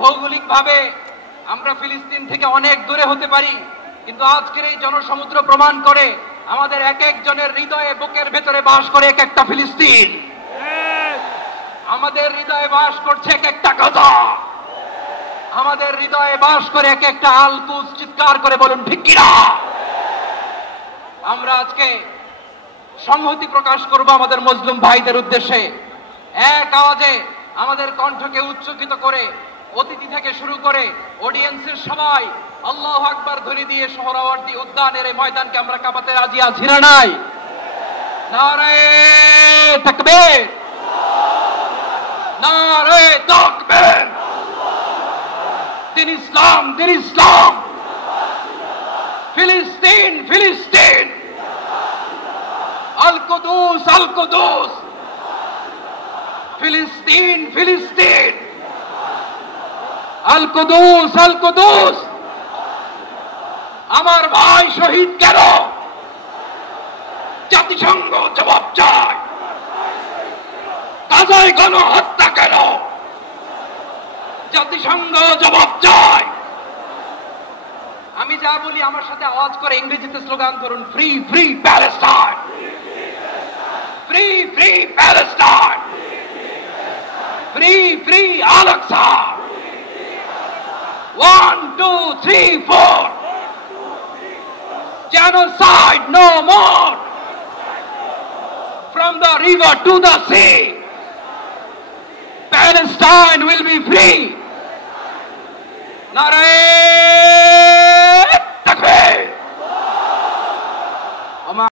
ভৌগোলিকভাবে আমরা ফিলিস্তিন থেকে অনেক দূরে হতে পারি, কিন্তু আজকের এই জনসমুদ্র প্রমাণ করে আমাদের এক একজনের হৃদয়ে বুকের ভেতরে বাস করে এক একটা ফিলিস্তিন। আমাদের হৃদয়ে বাস করছে এক একটা গাজা, আমাদের হৃদয়ে বাস করে এক একটা আল কুদস। চিৎকার করে বলুন ঠিক কিনা? আমরা আজকে সংহতি প্রকাশ করব আমাদের মুসলিম ভাইদের উদ্দেশ্যে। এক আওয়াজে আমাদের কণ্ঠকে উচ্চকিত করে অতিথি থেকে শুরু করে অডিয়েন্সের সবাই আল্লাহু আকবার ধ্বনি দিয়ে সোহরাওয়ার্দী উদ্যানের এই ময়দানকে আমরা কাঁপাতে রাজি আছি না নাই? নারায়ে তাকবীর, নারায়ে তাকবীর। দিন ইসলাম, দিন ইসলাম। ফিলিস্তিন, ফিলিস্তিন। আল কুদুস, আল কুদুস। ফিলিস্তিন, ফিলিস্তিন। আল কুদুস, আল কুদুস। আমার ভাই শহীদ কেন? জাতিসংঘ জবাব চায়। গাজায় গণহত্যা কেন? জাতিসংঘ জবাব চায়। আমি যা বলি আমার সাথে আওয়াজ করে ইংরেজিতে স্লোগান করুন, free free Palestine, free free Palestine, free free Al Aqsa. 1 2 3 4 Genocide no more. From the river to the sea, Palestine will be free. Naare